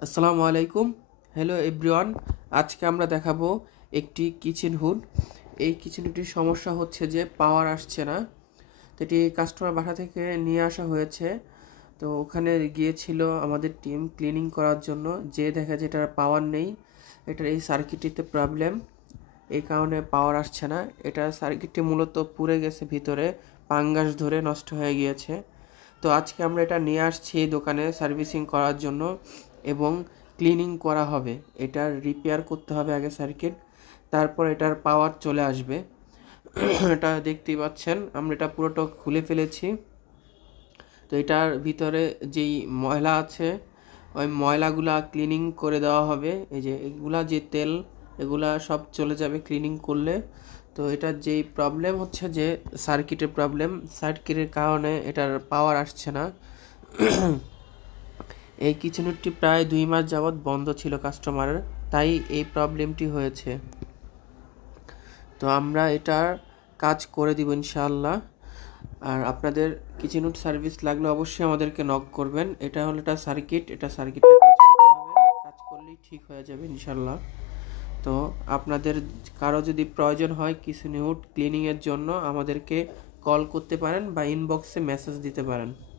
আসসালামু আলাইকুম। Hello everyone আজকে আমরা দেখাবো একটি কিচেন হুড এই কিচেন হুডটির সমস্যা হচ্ছে যে পাওয়ার আসছে না। তো এটি কাস্টমার বাসা থেকে নিয়ে আসা হয়েছে। তো ওখানে গিয়েছিল আমাদের টিম ক্লিনিং করার জন্য। যে দেখা যায় এটার পাওয়ার নেই, এটার এই সার্কিটটিতে প্রবলেম এই কারণে পাওয়ার আসছে না। এটা সার্কিটটি মূলত পুড়ে গেছে ভিতরে পাঙ্গাস ধরে নষ্ট হয়ে গিয়েছে। তো আজকে আমরা এটা নিয়ে আসছি দোকানে সার্ভিসিং করার জন্য। এবং ক্লিনিং করা হবে। এটার রিপেয়ার করতে হবে আগে সার্কিট তারপর এটার পাওয়ার চলে আসবে। এটা দেখতেই পাচ্ছেন, আমরা এটা পুরোটা খুলে ফেলেছি। তো এটার ভিতরে যেই ময়লা আছে, ওই ময়লাগুলা ক্লিনিং করে দেওয়া হবে। এই যে এগুলা যে তেল, এগুলা সব চলে যাবে ক্লিনিং করলে। তো এটার যেই প্রবলেম হচ্ছে যে সার্কিটের প্রবলেম সার্কিটের কারণে এটার পাওয়ার আসছে না। এই কিচেনটি প্রায় দুই মাস যাবৎ বন্ধ ছিল কাস্টমারের তাই এই প্রবলেমটি হয়েছে। তো আমরা এটার কাজ করে দিব ইনশাআল্লাহ। আর আপনাদের কিচেনুট সার্ভিস লাগলে অবশ্যই আমাদেরকে নক করবেন। এটা হলো এটা সার্কিট এটা সার্কিটটা কাজ করলেই ঠিক হয়ে যাবে ইনশাআল্লাহ। তো আপনাদের কারও যদি প্রয়োজন হয় কিচেনুট ক্লিনিংয়ের জন্য, আমাদেরকে কল করতে পারেন বা ইনবক্সে মেসেজ দিতে পারেন।